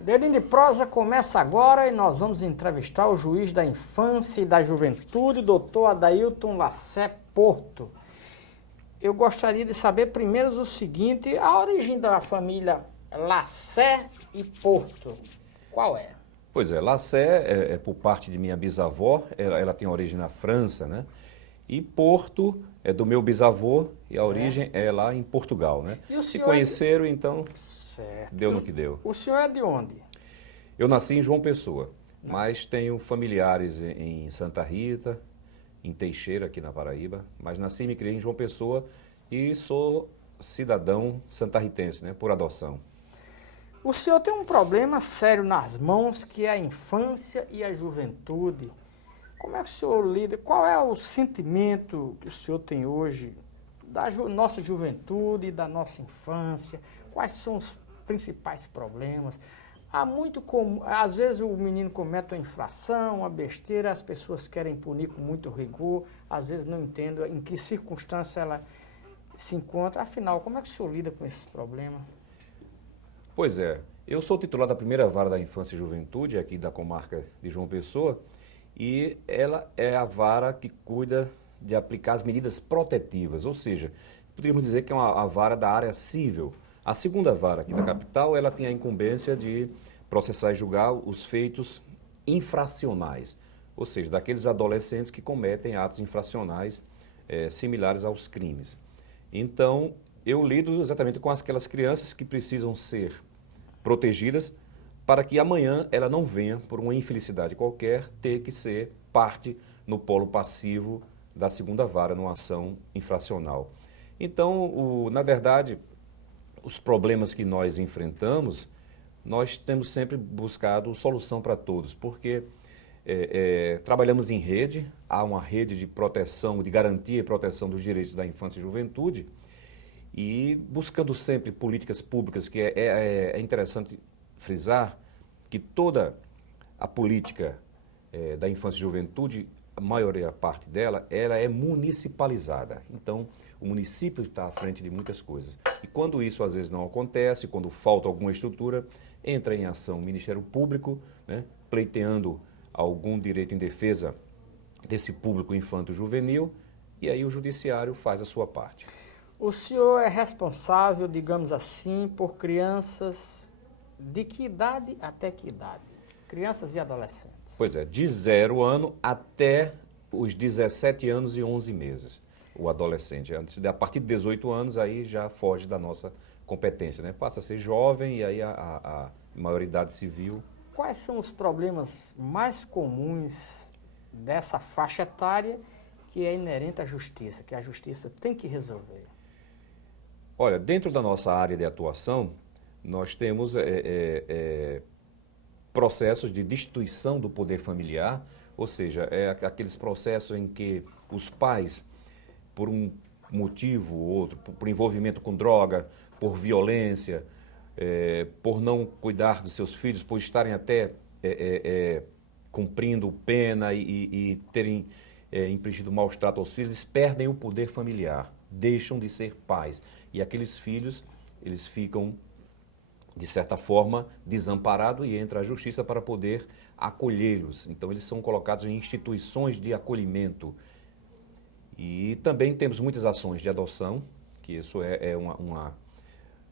Dedinho de Prosa começa agora e nós vamos entrevistar o juiz da infância e da juventude, doutor Adailton Lassé Porto. Eu gostaria de saber primeiro o seguinte, a origem da família Lassé e Porto, qual é? Pois é, Lassé é por parte de minha bisavó, ela tem origem na França, né? E Porto é do meu bisavô e a origem é lá em Portugal, né? E o Se senhor conheceram, então Certo. deu no que deu. O senhor é de onde? Eu nasci em João Pessoa, mas tenho familiares em Santa Rita, em Teixeira, aqui na Paraíba, mas nasci e me criei em João Pessoa e sou cidadão santarritense, né? Por adoção. O senhor tem um problema sério nas mãos, que é a infância e a juventude. Como é que o senhor lida? Qual é o sentimento que o senhor tem hoje da nossa juventude e da nossa infância? Quais são os principais problemas? Há muito comum, às vezes o menino comete uma infração, uma besteira, as pessoas querem punir com muito rigor, às vezes não entendem em que circunstância ela se encontra. Afinal, como é que o senhor lida com esses problemas? Pois é, eu sou titular da primeira vara da infância e juventude aqui da comarca de João Pessoa e ela é a vara que cuida de aplicar as medidas protetivas, ou seja, poderíamos dizer que é a vara da área civil. A segunda vara aqui da capital, ela tem a incumbência de processar e julgar os feitos infracionais, ou seja, daqueles adolescentes que cometem atos infracionais similares aos crimes. Então, eu lido exatamente com aquelas crianças que precisam ser protegidas para que amanhã ela não venha, por uma infelicidade qualquer, ter que ser parte no polo passivo da segunda vara numa ação infracional. Então, na verdade, os problemas que nós enfrentamos, nós temos sempre buscado solução para todos, porque trabalhamos em rede, há uma rede de proteção, de garantia e proteção dos direitos da infância e juventude, e buscando sempre políticas públicas, que é interessante frisar que toda a política da infância e juventude, a maioria parte dela, ela é municipalizada. Então, o município está à frente de muitas coisas. E quando isso às vezes não acontece, quando falta alguma estrutura, entra em ação o Ministério Público, né, pleiteando algum direito em defesa desse público infanto-juvenil, e aí o Judiciário faz a sua parte. O senhor é responsável, digamos assim, por crianças de que idade até que idade? Crianças e adolescentes. Pois é, de 0 ano até os 17 anos e 11 meses, o adolescente. A partir de 18 anos, aí já foge da nossa competência, né? Passa a ser jovem e aí a maioridade civil. Quais são os problemas mais comuns dessa faixa etária que é inerente à justiça, que a justiça tem que resolver? Olha, dentro da nossa área de atuação, nós temos processos de destituição do poder familiar, ou seja, aqueles processos em que os pais, por um motivo ou outro, por envolvimento com droga, por violência, por não cuidar dos seus filhos, por estarem até cumprindo pena e terem infligido maus tratos aos filhos, eles perdem o poder familiar, deixam de ser pais. E aqueles filhos, eles ficam, de certa forma, desamparados e entra a justiça para poder acolhê-los. Então, eles são colocados em instituições de acolhimento. E também temos muitas ações de adoção, que isso é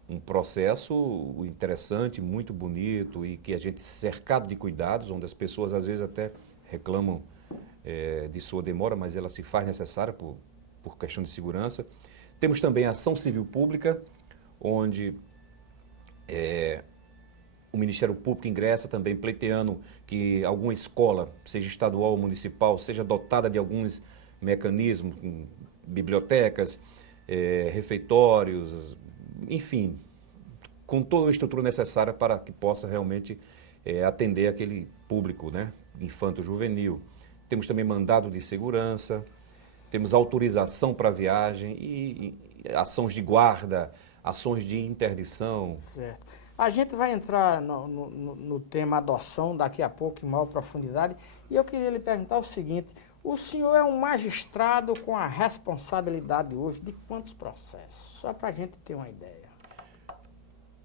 um processo interessante, muito bonito e que a gente cercado de cuidados, onde as pessoas às vezes até reclamam de sua demora, mas ela se faz necessária por questão de segurança. Temos também a ação civil pública, onde o Ministério Público ingressa também pleiteando que alguma escola, seja estadual ou municipal, seja dotada de alguns mecanismos, bibliotecas, refeitórios, enfim, com toda a estrutura necessária para que possa realmente atender aquele público, né, infanto-juvenil. Temos também mandado de segurança, temos autorização para viagem e ações de guarda, ações de interdição. Certo. A gente vai entrar no tema adoção daqui a pouco em maior profundidade e eu queria lhe perguntar o seguinte, o senhor é um magistrado com a responsabilidade hoje de quantos processos? Só para a gente ter uma ideia.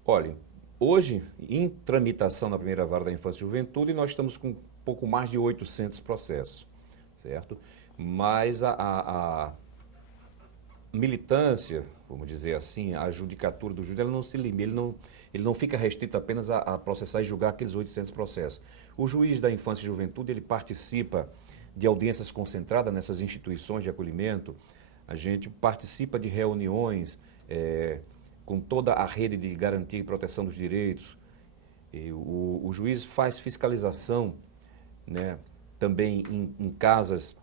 Olha, Hoje, em tramitação na primeira vara da infância e juventude, nós estamos com um pouco mais de 800 processos, certo? Mas a militância, vamos dizer assim, a judicatura do júri, ela não se limita, ele não fica restrito apenas a processar e julgar aqueles 800 processos. O juiz da infância e juventude, ele participa de audiências concentradas nessas instituições de acolhimento, a gente participa de reuniões com toda a rede de garantia e proteção dos direitos. E o juiz faz fiscalização, né, também em casas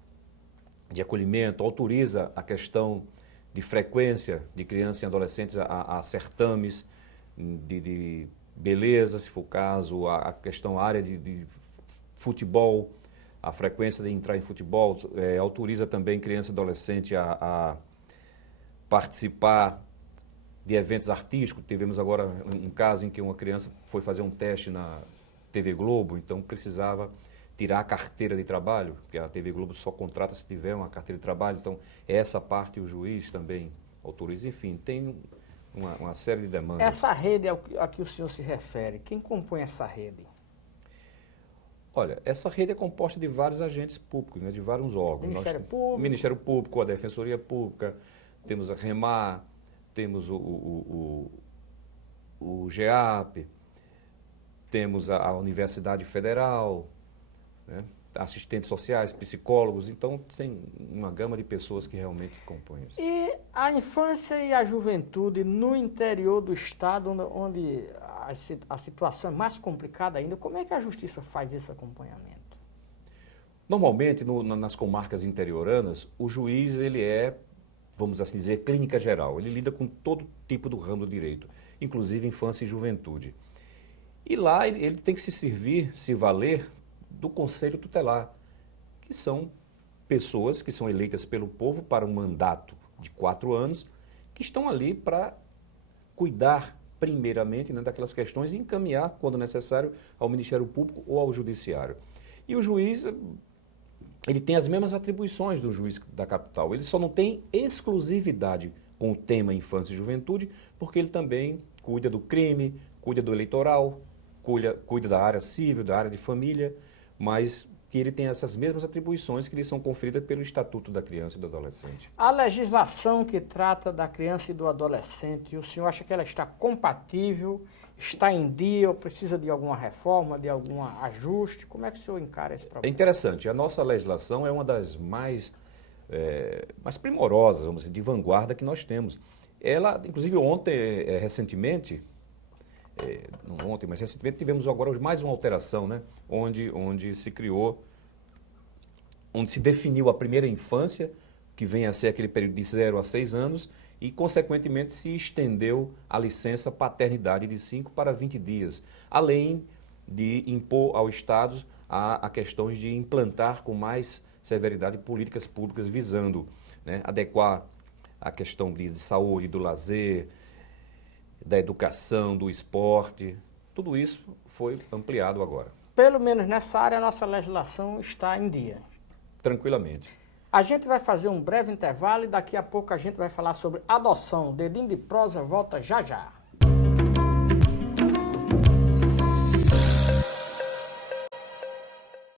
de acolhimento, autoriza a questão de frequência de crianças e adolescentes a certames de beleza, se for o caso, a questão área de futebol, a frequência de entrar em futebol, autoriza também criança e adolescente a participar de eventos artísticos. Tivemos agora um caso em que uma criança foi fazer um teste na TV Globo, então precisava tirar a carteira de trabalho, porque a TV Globo só contrata se tiver uma carteira de trabalho, então essa parte o juiz também autoriza. Enfim, tem uma série de demandas. Essa rede a que o senhor se refere, quem compõe essa rede? Olha, essa rede é composta de vários agentes públicos, né, de vários órgãos. Público. O Ministério Público, a Defensoria Pública, temos a REMAR, temos o GEAP, temos a Universidade Federal, né, assistentes sociais, psicólogos, então tem uma gama de pessoas que realmente compõem isso. E a infância e a juventude no interior do estado, onde a situação é mais complicada ainda, como é que a justiça faz esse acompanhamento? Normalmente, nas comarcas interioranas, o juiz ele vamos assim dizer, clínica geral. Ele lida com todo tipo do ramo do direito, inclusive infância e juventude. E lá ele tem que se valer do Conselho Tutelar, que são pessoas que são eleitas pelo povo para um mandato de 4 anos, que estão ali para cuidar primeiramente, né, daquelas questões e encaminhar, quando necessário, ao Ministério Público ou ao Judiciário. E o juiz, ele tem as mesmas atribuições do juiz da capital, ele só não tem exclusividade com o tema infância e juventude, porque ele também cuida do crime, cuida do eleitoral, cuida da área civil, da área de família, mas que ele tem essas mesmas atribuições que lhe são conferidas pelo Estatuto da Criança e do Adolescente. A legislação que trata da criança e do adolescente, o senhor acha que ela está compatível, está em dia ou precisa de alguma reforma, de algum ajuste? Como é que o senhor encara esse problema? É interessante, a nossa legislação é uma das mais primorosas, vamos dizer, de vanguarda que nós temos. Ela, inclusive ontem, recentemente, não ontem, mas recentemente tivemos agora mais uma alteração, né? Onde se criou, onde se definiu a primeira infância, que vem a ser aquele período de 0 a 6 anos, e consequentemente se estendeu a licença paternidade de 5 para 20 dias, além de impor ao Estado a questões de implantar com mais severidade políticas públicas visando, né, adequar a questão de saúde, do lazer, da educação, do esporte, tudo isso foi ampliado agora. Pelo menos nessa área, a nossa legislação está em dia. Tranquilamente. A gente vai fazer um breve intervalo e daqui a pouco a gente vai falar sobre adoção. Dedinho de Prosa volta já já.